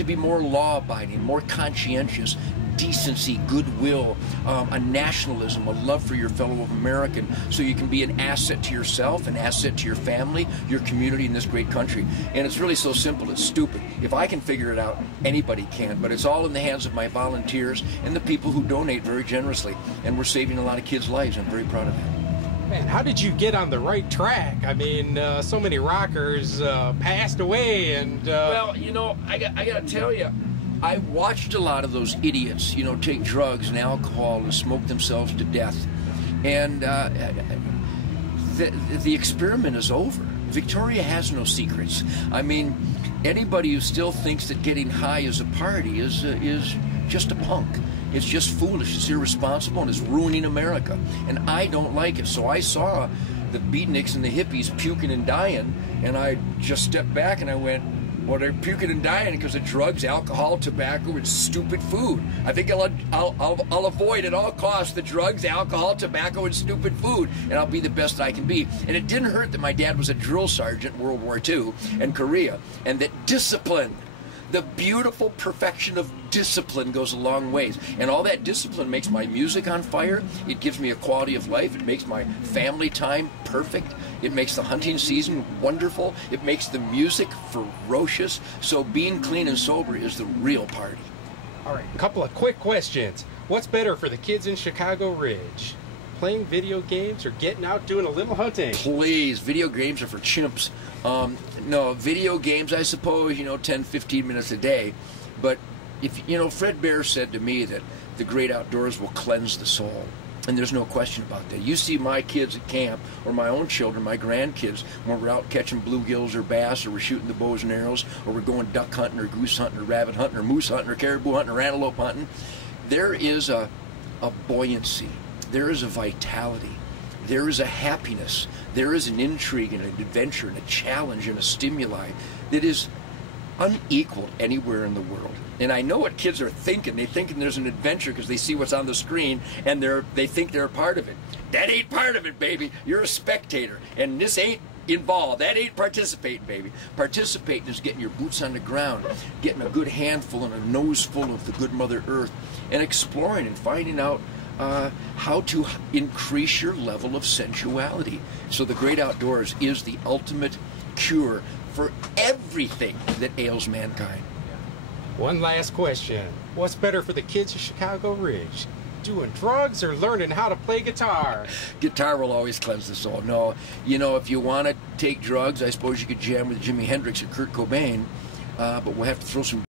to be more law-abiding, more conscientious, decency, goodwill, a nationalism, a love for your fellow American, so you can be an asset to yourself, an asset to your family, your community in this great country. And it's really so simple, it's stupid. If I can figure it out, anybody can. But it's all in the hands of my volunteers and the people who donate very generously. And we're saving a lot of kids' lives. I'm very proud of that. Man, how did you get on the right track? I mean, so many rockers passed away, and well, you know, I got to tell you, I watched a lot of those idiots, you know, take drugs and alcohol and smoke themselves to death. And the experiment is over. Victoria has no secrets. I mean, anybody who still thinks that getting high is a party is just a punk. It's just foolish, it's irresponsible, and it's ruining America. And I don't like it. So I saw the beatniks and the hippies puking and dying, and I just stepped back and I went, well, they're puking and dying because of drugs, alcohol, tobacco, and stupid food. I think I'll avoid at all costs the drugs, alcohol, tobacco, and stupid food, and I'll be the best that I can be. And it didn't hurt that my dad was a drill sergeant in World War II and Korea, and that discipline, the beautiful perfection of discipline, goes a long ways. And all that discipline makes my music on fire. It gives me a quality of life. It makes my family time perfect. It makes the hunting season wonderful. It makes the music ferocious. So being clean and sober is the real party. All right, a couple of quick questions. What's better for the kids in Chicago Ridge? Playing video games or getting out doing a little hunting? Please, video games are for chimps. No, video games, I suppose, you know, 10, 15 minutes a day. But, if you know, Fred Bear said to me that the great outdoors will cleanse the soul. And there's no question about that. You see my kids at camp, or my own children, my grandkids, when we're out catching bluegills or bass, or we're shooting the bows and arrows, or we're going duck hunting, or goose hunting, or rabbit hunting, or moose hunting, or caribou hunting, or antelope hunting. There is a buoyancy. There is a vitality. There is a happiness. There is an intrigue and an adventure and a challenge and a stimuli that is unequaled anywhere in the world. And I know what kids are thinking. They're thinking there's an adventure because they see what's on the screen and they think they're a part of it. That ain't part of it, baby. You're a spectator. And this ain't involved. That ain't participating, baby. Participating is getting your boots on the ground, getting a good handful and a nose full of the good Mother Earth, and exploring and finding out how to increase your level of sensuality. So the great outdoors is the ultimate cure for everything that ails mankind. One last question. What's better for the kids of Chicago Ridge? Doing drugs or learning how to play guitar? Guitar will always cleanse the soul. No, you know, if you want to take drugs, I suppose you could jam with Jimi Hendrix or Kurt Cobain, but we'll have to throw some